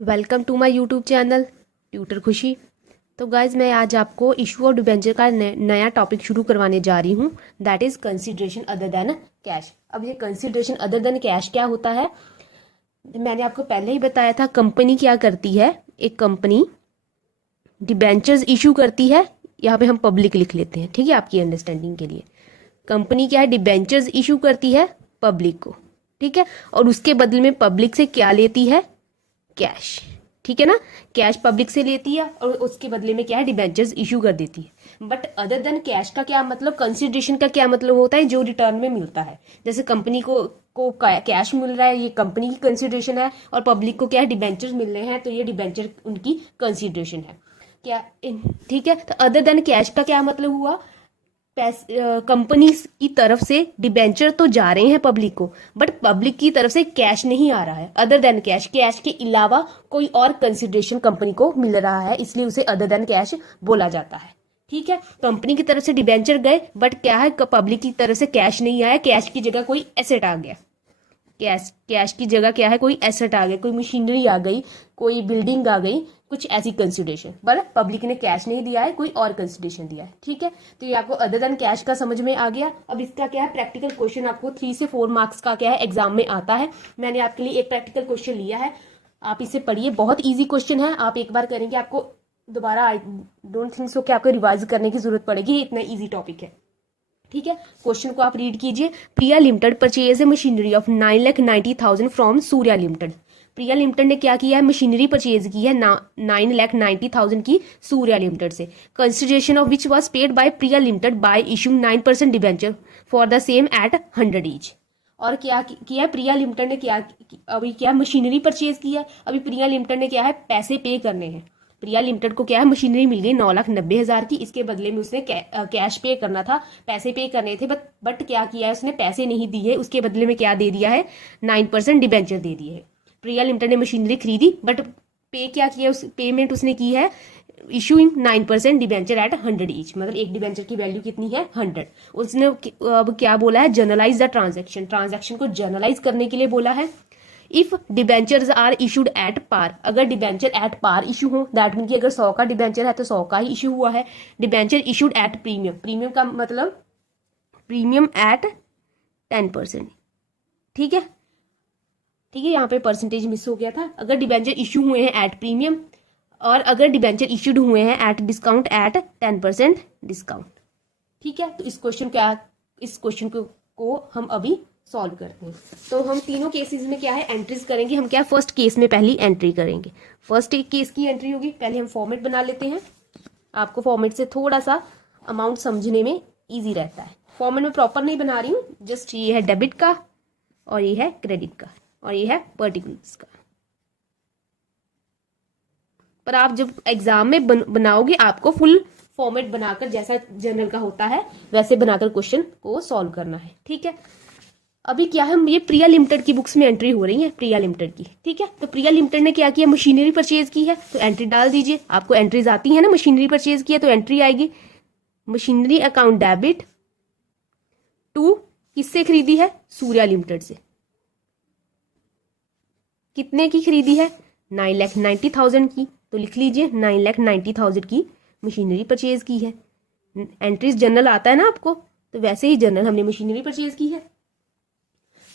Welcome to my YouTube channel tutor Khushi. तो guys मैं आज आपको इशू ऑफ डिबेंचर का नया टॉपिक शुरू करवाने जा रही हूँ, that is consideration other than cash. अब ये कंसिडरेशन अदर देन कैश क्या होता है, मैंने आपको पहले ही बताया था। कंपनी क्या करती है, एक कंपनी डिबेंचर्स इशू करती है। यहाँ पे हम पब्लिक लिख लेते हैं, ठीक है, आपकी अंडरस्टैंडिंग के लिए। कंपनी क्या है, डिबेंचर्स इशू करती है पब्लिक को, ठीक है, और उसके बदले में पब्लिक से क्या लेती है, कैश, ठीक है ना। कैश पब्लिक से लेती है और उसके बदले में क्या है, डिबेंचर्स इशू कर देती है। बट अदर देन कैश का क्या मतलब, कंसिडरेशन का क्या मतलब होता है, जो रिटर्न में मिलता है। जैसे कंपनी को कैश मिल रहा है, ये कंपनी की कंसिडरेशन है, और पब्लिक को क्या है, डिबेंचर्स मिल रहे हैं, तो ये डिबेंचर उनकी कंसिडरेशन है क्या, ठीक है। तो अदर देन कैश का क्या मतलब हुआ, कंपनी की तरफ से डिबेंचर तो जा रहे हैं पब्लिक को, बट पब्लिक की तरफ से कैश नहीं आ रहा है। अदर देन कैश, कैश के अलावा कोई और कंसिडरेशन कंपनी को मिल रहा है, इसलिए उसे अदर देन कैश बोला जाता है, ठीक है। कंपनी की तरफ से डिबेंचर गए, बट क्या है, पब्लिक की तरफ से कैश नहीं आया, कैश की जगह कोई एसेट आ गया। कैश की जगह क्या है, कोई एसेट आ गया, कोई मशीनरी आ गई, कोई बिल्डिंग आ गई, कुछ ऐसी कंसिडरेशन। पर पब्लिक ने कैश नहीं दिया है, कोई और कंसिडरेशन दिया है, ठीक है। तो ये आपको अदर देन कैश का समझ में आ गया। अब इसका क्या है, प्रैक्टिकल क्वेश्चन आपको 3 से 4 मार्क्स का क्या है, एग्जाम में आता है। मैंने आपके लिए एक प्रैक्टिकल क्वेश्चन लिया है, आप इसे पढ़िए, बहुत ईजी क्वेश्चन है। आप एक बार करेंगे, आपको दोबारा आई डोंट थिंक सो कि आपको रिवाइज करने की जरूरत पड़ेगी, इतना ईजी टॉपिक है, ठीक है। क्वेश्चन को आप रीड कीजिए। Priya limited purchase a machinery of 9,90,000 from Surya limited. Priya limited ने क्या किया है, मशीनरी परचेज की है 9,90,000 की सूर्या लिमिटेड से। Consideration of which was paid by Priya limited by issuing 9% debenture for the same at 100 each. और क्या किया है, प्रिया लिमिटेड ने क्या, अभी क्या मशीनरी परचेज किया है, अभी प्रिया लिमिटेड ने क्या है, पैसे पे करने हैं। प्रिया लिमिटेड को क्या है, मशीनरी मिल गई 9,90,000 की, इसके बदले में उसने कैश पे करना था, पैसे पे करने थे, बट क्या किया है, उसने पैसे नहीं दिए, उसके बदले में क्या दे दिया है, 9% डिबेंचर दे दिए है। प्रिया लिमिटेड ने मशीनरी खरीदी, बट पे क्या किया, उस पेमेंट उसने की है इशूइंग 9% डिबेंचर एट 100 ईच, मतलब एक डिबेंचर की वैल्यू कितनी है, 100। उसने अब क्या बोला है, जर्नलाइज द ट्रांजेक्शन को जर्नलाइज करने के लिए बोला है। If debentures are issued at par, अगर डिबेंचर एट पार इशू हो, दैट मीन कि अगर 100 का डिबेंचर है तो 100 का ही इशू हुआ है। Debenture issued at premium, premium का मतलब प्रीमियम एट 10%, ठीक है, ठीक है, यहाँ पे परसेंटेज मिस हो गया था। अगर डिबेंचर इशू हुए हैं एट प्रीमियम, और अगर डिबेंचर इशूड हुए हैं एट डिस्काउंट एट 10% डिस्काउंट, ठीक है। तो इस क्वेश्चन को हम अभी सॉल्व करते हैं। तो हम तीनों केसेस में क्या है, एंट्रीज करेंगे। हम क्या, फर्स्ट केस में पहली एंट्री करेंगे। फर्स्ट केस की एंट्री होगी, पहले हम फॉर्मेट बना लेते हैं। आपको फॉर्मेट से थोड़ा सा अमाउंट समझने में इजी रहता है। फॉर्मेट में प्रॉपर नहीं बना रही हूँ, जस्ट ये है डेबिट का, और ये है क्रेडिट का, और ये है पर्टिकुलर्स का। पर आप जब एग्जाम में बनाओगे, आपको फुल फॉर्मेट बनाकर, जैसा जनरल का होता है वैसे बनाकर क्वेश्चन को सॉल्व करना है, ठीक है। अभी क्या है, ये प्रिया लिमिटेड की बुक्स में एंट्री हो रही है, प्रिया लिमिटेड की, ठीक है। तो प्रिया लिमिटेड ने क्या किया, मशीनरी परचेज की है, तो एंट्री डाल दीजिए। आपको एंट्रीज आती है ना, मशीनरी परचेज की है तो एंट्री आएगी, मशीनरी अकाउंट डेबिट टू, किससे खरीदी है, सूर्या लिमिटेड से। कितने की खरीदी है, 9,90,000 की, तो लिख लीजिए 9,90,000 की मशीनरी परचेज की है। एंट्रीज जनरल आता है ना आपको, तो वैसे ही जनरल हमने मशीनरी परचेज की है।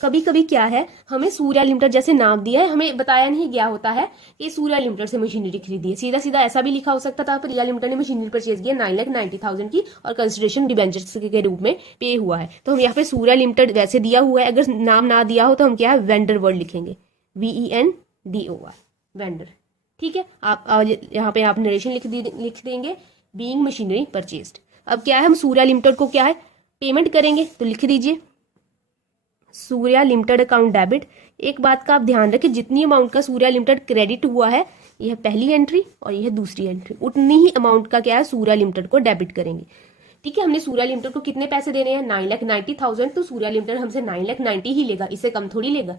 कभी कभी क्या है, हमें सूर्या लिमिटेड जैसे नाम दिया है, हमें बताया नहीं गया होता है कि सूर्या लिमिटेड से मशीनरी खरीदी है। सीधा सीधा ऐसा भी लिखा हो सकता था, प्रिया लिमिटेड ने मशीनरी परचेज की है 9,90,000 की, और कंसिडरेशन डिबेंचर्स के रूप में पे हुआ है। तो हम यहाँ पे सूर्या लिमिटेड वैसे दिया हुआ है, अगर नाम ना दिया हो तो हम क्या है, वेंडर वर्ड लिखेंगे, VENDOR, वेंडर, ठीक है। आप यहाँ पे आप नरेशन लिख देंगे, बीइंग मशीनरी परचेज्ड। अब क्या है, हम सूर्या लिमिटेड को क्या है, पेमेंट करेंगे, तो लिख दीजिए सूर्या लिमिटेड अकाउंट डेबिट। एक बात का आप ध्यान रखें, जितनी अमाउंट का सूर्या लिमिटेड क्रेडिट हुआ है, यह पहली एंट्री और यह दूसरी एंट्री, उतनी ही अमाउंट का क्या है, सूर्या लिमिटेड को डेबिट करेंगे, ठीक है। हमने सूर्या लिमिटेड को कितने पैसे देने हैं, 9,90,000, तो सूर्या लिमिटेड हमसे 9,90,000 ही लेगा, इससे कम थोड़ी लेगा,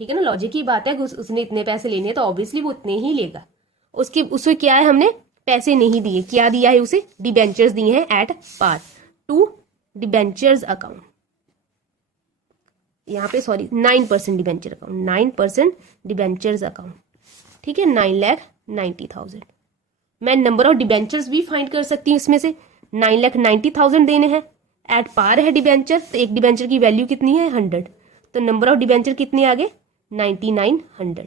ठीक है ना। लॉजिक की बात है, उसने इतने पैसे लेने हैं तो ऑब्वियसली वो इतने ही लेगा। उससे क्या है, हमने पैसे नहीं दिए, क्या दिया है उसे, डिबेंचर्स दिए हैं at par to debentures account, यहाँ पे sorry 9% debenture account, 9% debentures account, ठीक है, 9,90,000। मैं नंबर ऑफ डिबेंचर्स भी फाइंड कर सकती हूँ इसमें से। 9,90,000 देने हैं, एट पार है डिबेंचर, तो एक डिबेंचर की वैल्यू कितनी है 100, तो नंबर ऑफ डिबेंचर कितने आ गए 9900।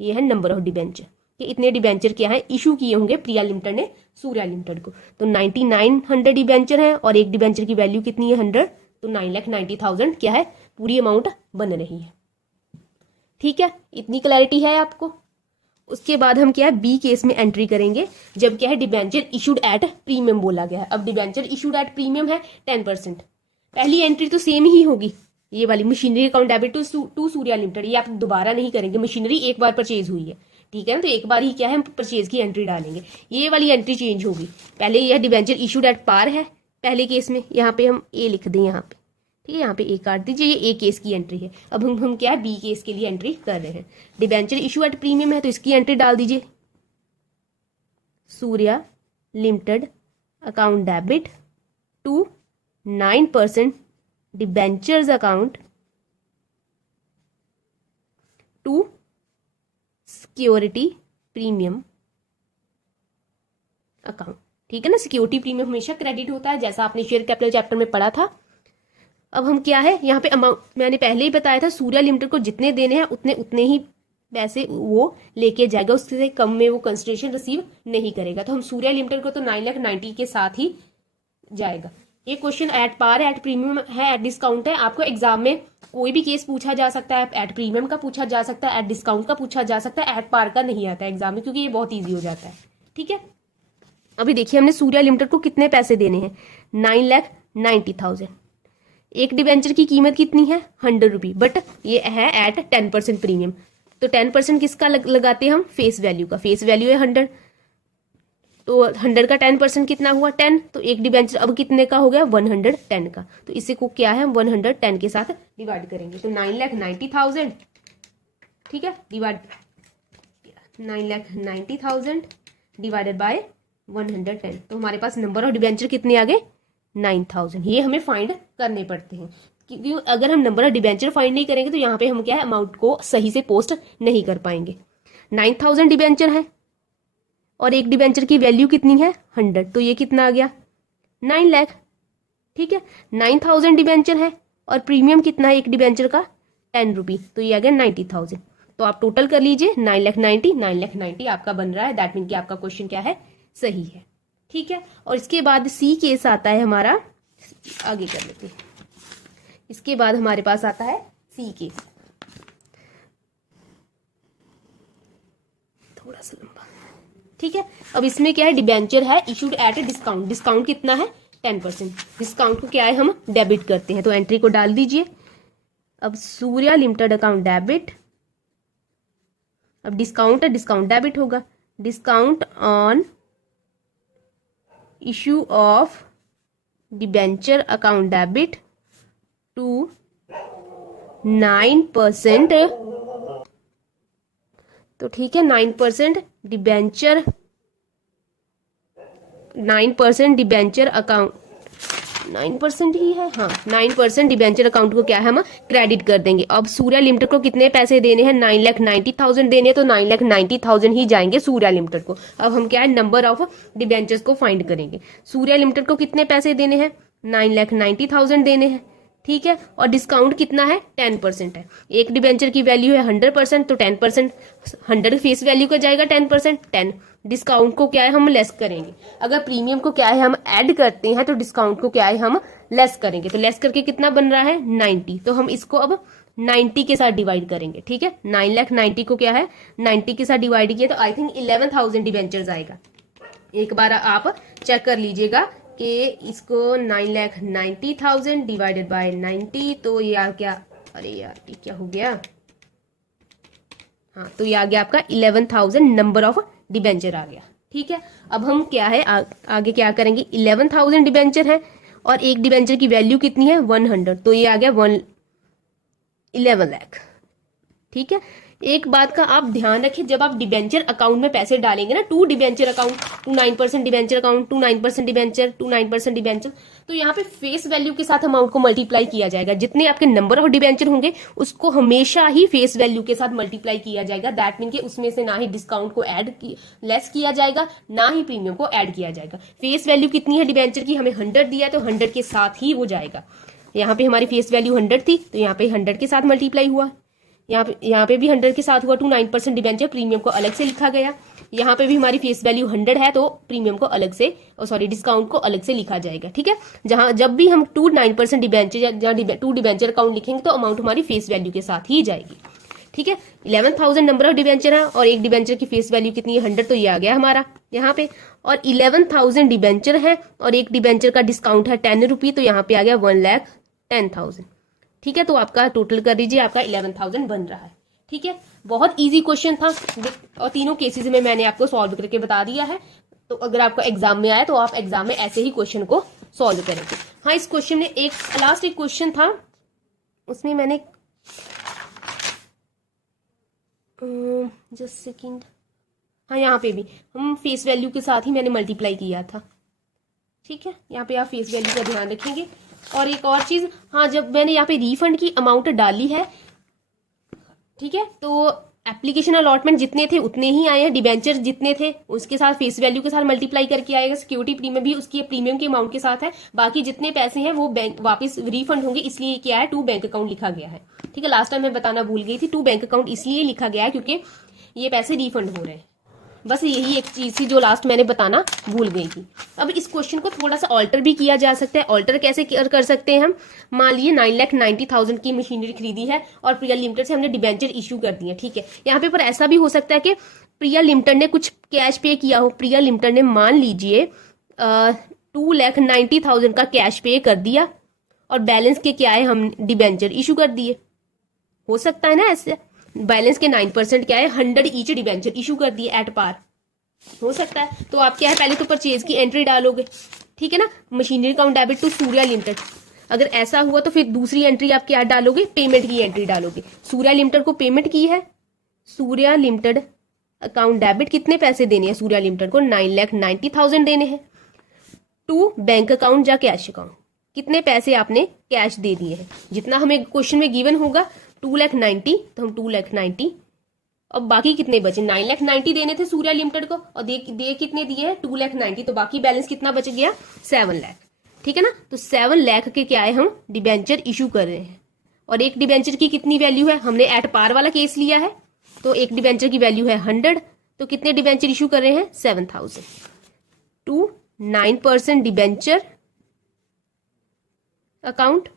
ये है नंबर ऑफ डिबेंचर कि इतने डिबेंचर क्या है इशू किए होंगे प्रिया लिमिटेड ने सूर्या लिमिटेड को। तो 9900 डिबेंचर है और एक डिबेंचर की वैल्यू कितनी है 100, तो 9,90,000 क्या है पूरी अमाउंट बन रही है। ठीक है, इतनी क्लैरिटी है आपको। उसके बाद हम क्या है बी केस में एंट्री करेंगे, जब क्या है डिबेंचर इशूड एट प्रीमियम बोला गया है। अब डिबेंचर इशूड एट प्रीमियम है 10%। पहली एंट्री तो सेम ही होगी, ये वाली machinery account debit to Surya limited, ये आप दोबारा नहीं करेंगे, मशीनरी एक बार परचेज हुई है, ठीक है ना, तो एक बार ही क्या है हम परचेज की एंट्री डालेंगे। ये वाली एंट्री चेंज होगी, पहले यह डिबेंचर इशूड एट पार है पहले केस में, यहाँ पे हम ए लिख दें यहाँ पे, ठीक है, यहाँ पे ए काट दीजिए, ये ए केस की एंट्री है। अब हम क्या है बी केस के लिए एंट्री कर रहे हैं। डिबेंचर इशू एट प्रीमियम है तो इसकी एंट्री डाल दीजिए, Surya limited account debit to 9% debentures account to security premium account. ठीक है ना, सिक्योरिटी प्रीमियम हमेशा क्रेडिट होता है, जैसा आपने शेयर कैपिटल चैप्टर में पढ़ा था। अब हम क्या है यहाँ पे अमाउंट मैंने पहले ही बताया था, सूर्या लिमिटेड को जितने देने हैं उतने ही पैसे वो लेके जाएगा, उससे कम में वो कंसिडरेशन रिसीव नहीं करेगा। तो हम सूर्या लिमिटेड को तो 9,90,000 के साथ ही जाएगा। ये question at par at premium है, एट डिस्काउंट है, आपको एग्जाम में कोई भी केस पूछा जा सकता है, एट प्रीमियम का पूछा जा सकता है, एट डिस्काउंट का पूछा जा सकता है, एट पार का नहीं आता है एग्जाम में, क्योंकि ये बहुत ईजी हो जाता है। ठीक है, अभी देखिए हमने सूर्या लिमिटेड को कितने पैसे देने हैं 9,90,000। एक डिबेंचर की कीमत कितनी है 100 रुपी, बट ये है एट 10% प्रीमियम, तो 10% किसका लगाते हैं हम फेस वैल्यू का, फेस वैल्यू है 100, तो 100 का 10% कितना हुआ 10, तो एक डिबेंचर अब कितने का हो गया 110 का, तो इसे को क्या है हम 110 के साथ डिवाइड करेंगे, तो 9,90,000, ठीक है, डिवाइड 9,90,000 डिवाइडेड बाय 110, तो हमारे पास नंबर ऑफ डिबेंचर कितने आ गए 9,000। ये हमें फाइंड करने पड़ते हैं, क्योंकि अगर हम नंबर ऑफ डिबेंचर फाइंड नहीं करेंगे तो यहाँ पे हम क्या है अमाउंट को सही से पोस्ट नहीं कर पाएंगे। 9,000 डिबेंचर है और एक डिबेंचर की वैल्यू कितनी है 100, तो ये कितना आ गया 9 लाख। ठीक है, 9,000 डिबेंचर है और प्रीमियम कितना है एक डिबेंचर का 10 रुपी, तो ये आ गया 90,000। तो आप टोटल कर लीजिए 9,90,000 आपका बन रहा है, दैट मीन कि आपका क्वेश्चन क्या है सही है। ठीक है, और इसके बाद सी केस आता है हमारा, आगे कर लेते हैं, इसके बाद हमारे पास आता है सी केस, थोड़ा सा लंबा। ठीक है, अब इसमें क्या है डिबेंचर है issued at a discount, discount कितना है 10%, डिस्काउंट को क्या है हम डेबिट करते हैं, तो एंट्री को डाल दीजिए। अब सूर्या लिमिटेड अकाउंट डेबिट, अब डिस्काउंट है डिस्काउंट डेबिट होगा, discount on issue of debenture account debit to 9%, तो ठीक है 9% डिबेंचर, 9% डिबेंचर अकाउंट, 9% ही है, हाँ 9% डिबेंचर अकाउंट को क्या है हम क्रेडिट कर देंगे। अब सूर्या लिमिटेड को कितने पैसे देने हैं 9,90,000 देने हैं, तो 9,90,000 ही जाएंगे सूर्या लिमिटेड को। अब हम क्या है नंबर ऑफ डिबेंचर्स को फाइंड करेंगे। सूर्या लिमिटेड को कितने पैसे देने हैं 9,90,000 देने हैं, ठीक है, और डिस्काउंट कितना है 10% है, एक डिबेंचर की वैल्यू है 100%, तो 10% 100 फेस वैल्यू का जाएगा 10%, 10 डिस्काउंट को क्या है हम लेस करेंगे। अगर प्रीमियम को क्या है हम ऐड करते हैं तो डिस्काउंट को क्या है हम लेस करेंगे, तो लेस करके कितना बन रहा है 90, तो हम इसको अब 90 के साथ डिवाइड करेंगे। ठीक है, 9,90,000 को क्या है 90 के साथ डिवाइड किया तो आई थिंक 11,000 डिबेंचर्स आएगा। एक बार आप चेक कर लीजिएगा कि इसको 9,90,000 डिवाइडेड बाय 90, तो ये आ क्या, अरे यार ये क्या हो गया, हाँ तो ये आ गया आपका 11,000 नंबर ऑफ डिबेंचर आ गया। ठीक है, अब हम क्या है आगे क्या करेंगे, 11,000 डिबेंचर है और एक डिबेंचर की वैल्यू कितनी है 100, तो ये आ गया 11 लाख। ठीक है, एक बात का आप ध्यान रखें, जब आप डिबेंचर अकाउंट में पैसे डालेंगे ना, to debenture account, to 9% debenture account, to 9% debenture, to 9% debenture, तो यहाँ पे फेस वैल्यू के साथ अमाउंट को मल्टीप्लाई किया जाएगा। जितने आपके नंबर ऑफ डिबेंचर होंगे उसको हमेशा ही फेस वैल्यू के साथ मल्टीप्लाई किया जाएगा। दैट मीन कि उसमें से ना ही डिस्काउंट को लेस किया जाएगा, ना ही प्रीमियम को ऐड किया जाएगा। फेस वैल्यू कितनी है डिबेंचर की, हमें 100 दिया है तो 100 के साथ ही वो जाएगा। यहाँ पे हमारी फेस वैल्यू 100 थी तो यहाँ पे 100 के साथ मल्टीप्लाई हुआ, यहाँ पे भी 100 के साथ हुआ। टू 9% डिबेंचर, प्रीमियम को अलग से लिखा गया। यहाँ पे भी हमारी फेस वैल्यू 100 है तो प्रीमियम को अलग से, डिस्काउंट को अलग से लिखा जाएगा। ठीक है, जब भी हम 9% डिबेंचर या टू डिबेंचर अकाउंट लिखेंगे तो अमाउंट हमारी फेस वैल्यू के साथ ही जाएगी। ठीक है, 11,000 नंबर ऑफ डिबेंचर है और एक डिबेंचर की फेस वैल्यू कितनी है, 100, तो ये आ गया हमारा यहाँ पे। और 11,000 डिबेंचर है और एक डिबेंचर का डिस्काउंट है 10 रुपये, तो यहाँ पे आ गया 1,10,000। ठीक है, तो आपका टोटल कर दीजिए, आपका 11,000 बन रहा है। ठीक है, बहुत इजी क्वेश्चन था और तीनों केसेस में मैंने आपको सॉल्व करके बता दिया है। तो अगर आपका एग्जाम में आए तो आप एग्जाम में ऐसे ही क्वेश्चन को सॉल्व करेंगे। हाँ, इस क्वेश्चन में एक क्वेश्चन था, उसमें मैंने जस्ट सेकंड, हाँ यहाँ पे भी हम फेस वैल्यू के साथ ही मैंने मल्टीप्लाई किया था। ठीक है, यहाँ पे आप फेस वैल्यू का ध्यान रखेंगे। और एक और चीज, हाँ, जब मैंने यहाँ पे रिफंड की अमाउंट डाली है, ठीक है, तो एप्लीकेशन अलॉटमेंट जितने थे उतने ही आए हैं, डिबेंचर जितने थे उसके साथ फेस वैल्यू के साथ मल्टीप्लाई करके आएगा। सिक्योरिटी प्रीमियम भी उसकी प्रीमियम के अमाउंट के साथ है। बाकी जितने पैसे हैं वो बैंक वापस रिफंड होंगे, इसलिए क्या है, टू बैंक अकाउंट लिखा गया है। ठीक है, लास्ट टाइम मैं बताना भूल गई थी, टू बैंक अकाउंट इसलिए लिखा गया है क्योंकि ये पैसे रिफंड हो रहे हैं। बस यही एक चीज थी जो लास्ट मैंने बताना भूल गई थी। अब इस क्वेश्चन को थोड़ा सा ऑल्टर भी किया जा सकता है। ऑल्टर कैसे कर सकते हैं हम, मान लीजिए 9,90,000 की मशीनरी खरीदी है और प्रिया लिमिटेड से हमने डिबेंचर इश्यू कर दिए। ठीक है, यहाँ पे पर ऐसा भी हो सकता है कि प्रिया लिमिटेड ने कुछ कैश पे किया हो। प्रिया लिमिटेड ने मान लीजिए 2,90,000 का कैश पे कर दिया और बैलेंस के क्या है, हम डिबेंचर इशू कर दिए। हो सकता है ना ऐसे, बैलेंस के 9% क्या है, 100 ईच डिबेंचर इशू कर दिए एट पार, हो सकता है। तो आप क्या है, पहले तो परचेज की एंट्री डालोगे, ठीक है ना, machinery account debit to Surya limited. अगर ऐसा हुआ तो फिर दूसरी एंट्री आप क्या डालोगे, पेमेंट की एंट्री डालोगे। सूर्या लिमिटेड को पेमेंट की है, सूर्या लिमिटेड अकाउंट डेबिट, कितने पैसे देने हैं सूर्या लिमिटेड को, 9,90,000 देने हैं। टू बैंक अकाउंट या कैश अकाउंट, कितने पैसे आपने कैश दे दिए हैं, जितना हमें क्वेश्चन में गिवन होगा 2,90,000, तो हम 2,90,000। अब बाकी कितने बचे, 9,90,000 देने थे सूर्या लिमिटेड को और दे कितने दिए हैं, 2,90,000, तो बाकी बैलेंस कितना बच गया, 7 लाख। ठीक है ना, तो 7 लाख के क्या है, हम डिबेंचर इशू कर रहे हैं। और एक डिबेंचर की कितनी वैल्यू है, हमने एट पार वाला केस लिया है, तो एक डिबेंचर की वैल्यू है 100, तो कितने डिबेंचर इशू कर रहे हैं, 7,000 to 9% debenture account,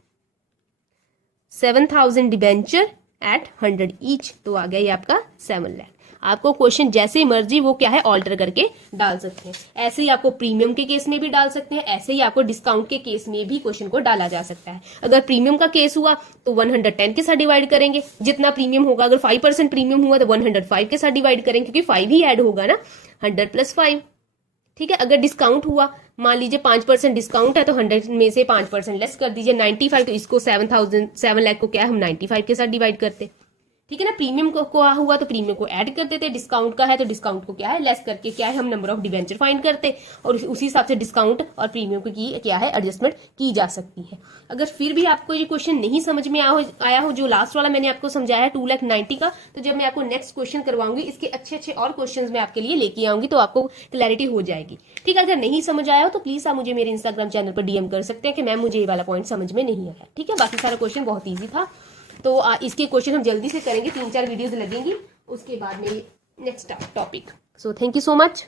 7,000 debenture at 100 each, तो आ गया ये आपका 7 लाख। आपको क्वेश्चन जैसे मर्जी वो क्या है, ऑल्टर करके डाल सकते हैं। ऐसे ही आपको प्रीमियम के केस में भी डाल सकते हैं, ऐसे ही आपको डिस्काउंट के केस में भी क्वेश्चन को डाला जा सकता है। अगर प्रीमियम का केस हुआ तो 110 के साथ डिवाइड करेंगे, जितना प्रीमियम होगा। अगर 5% प्रीमियम हुआ तो 105 के साथ डिवाइड करेंगे, क्योंकि 5 ही ऐड होगा ना, 100 + 5। ठीक है, अगर डिस्काउंट हुआ, मान लीजिए 5% डिस्काउंट है तो 100 में से 5% लेस कर दीजिए, 95, तो इसको 7 लाख को क्या है, हम 95 के साथ डिवाइड करते। ठीक है ना, प्रीमियम को हुआ तो प्रीमियम को ऐड कर देते, डिस्काउंट का है तो डिस्काउंट को क्या है, लेस करके क्या है, हम नंबर ऑफ डिबेंचर फाइंड करते और उसी हिसाब से डिस्काउंट और प्रीमियम की क्या है, एडजस्टमेंट की जा सकती है। अगर फिर भी आपको ये क्वेश्चन नहीं समझ में आया हो जो लास्ट वाला मैंने आपको समझाया 2,90,000 का, तो जब मैं आपको नेक्स्ट क्वेश्चन करवाऊंगी इसके अच्छे और क्वेश्चन मैं आपके लिए लेके आऊंगी, तो आपको क्लैरिटी हो जाएगी। ठीक है, अगर नहीं समझ आया हो तो प्लीज आप मुझे मेरे इंस्टाग्राम चैनल पर डीएम कर सकते हैं कि मैम मुझे ये वाला पॉइंट समझ में नहीं आया। ठीक है, बाकी सारा क्वेश्चन बहुत ईजी था, तो इसके क्वेश्चन हम जल्दी से करेंगे, 3-4 वीडियोस लगेंगी उसके बाद में next topic. So thank you so much.